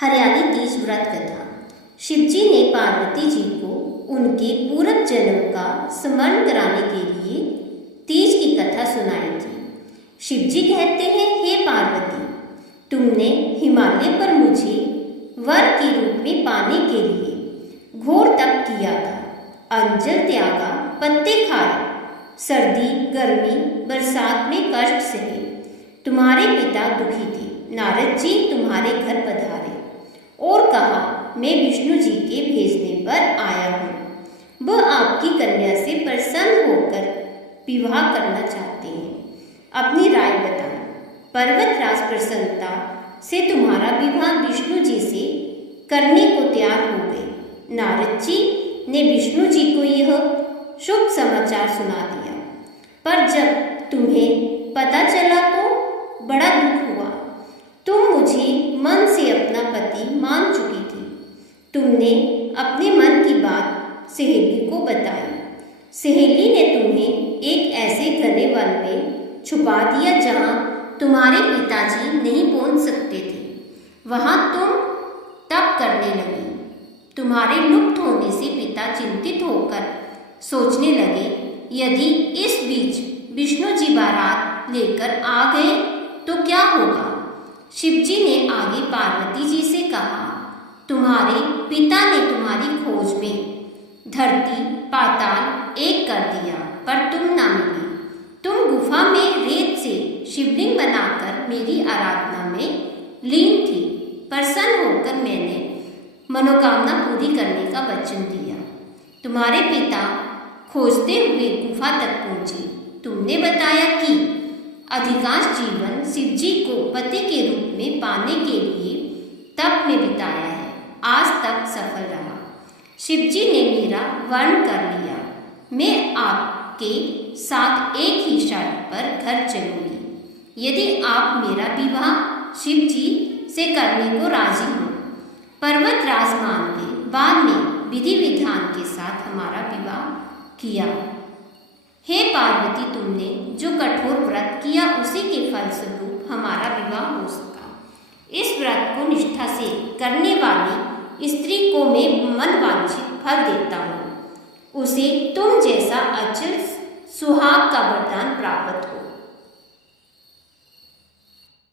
हरियाली तीज व्रत कथा। शिवजी ने पार्वती जी को उनके पूर्व जन्म का स्मरण कराने के लिए तीज की कथा सुनाई थी। शिवजी कहते हैं, हे पार्वती, तुमने हिमालय पर मुझे वर के रूप में पाने के लिए घोर तप किया था। अंजल त्यागा, पत्ते खाए, सर्दी गर्मी बरसात में कष्ट सहे। तुम्हारे पिता दुखी थे। नारद जी तुम्हारे घर पधारे और कहा, मैं विष्णु जी के भेजने पर आया हूँ। वह आपकी कन्या से प्रसन्न होकर विवाह करना चाहते हैं। अपनी राय बताएं। पर्वतराज प्रसन्नता से तुम्हारा विवाह विष्णु जी से करने को तैयार हो गए। नारद जी ने विष्णु जी को यह शुभ समाचार सुना दिया, पर जब तुम्हें पता चला तो बड़ा दुख हुआ। तुम मुझे मन से अपना पति मान चुकी थी। तुमने अपने मन की बात सहेली को बताई। सहेली ने तुम्हें एक ऐसे घने वन में छुपा दिया जहां तुम्हारे पिताजी नहीं पहुंच सकते थे। वहां तुम तप करने लगी। तुम्हारे लुप्त होने से पिता चिंतित होकर सोचने लगे, यदि इस बीच विष्णु जी बारात लेकर आ गए तो क्या होगा। शिवजी ने आगे पार्वती जी से कहा, तुम्हारे पिता ने तुम्हारी खोज में धरती पाताल एक कर दिया, पर तुम ना मिली। तुम गुफा में रेत से शिवलिंग बनाकर मेरी आराधना में लीन थी। प्रसन्न होकर मैंने मनोकामना पूरी करने का वचन दिया। तुम्हारे पिता खोजते हुए गुफा तक पहुंचे। तुमने बताया कि अधिकांश जीवन शिवजी को पति के रूप में पाने के लिए तप में बिताया है। आज तक सफल रहा। शिवजी ने मेरा वर्ण कर लिया। मैं आपके साथ एक ही शर्त पर घर चलूंगी, यदि आप मेरा विवाह शिवजी से करने को राजी हो। पर्वतराज मान गए। बाद में विधि विधान के साथ हमारा विवाह किया। हे पार्वती, तुमने जो कठोर व्रत किया उसी के फलस्वरूप हमारा विवाह हो सका। इस व्रत को निष्ठा से करने वाली स्त्री को मैं मनवांछित फल देता हूँ। उसे तुम जैसा अचल सुहाग का वरदान प्राप्त हो।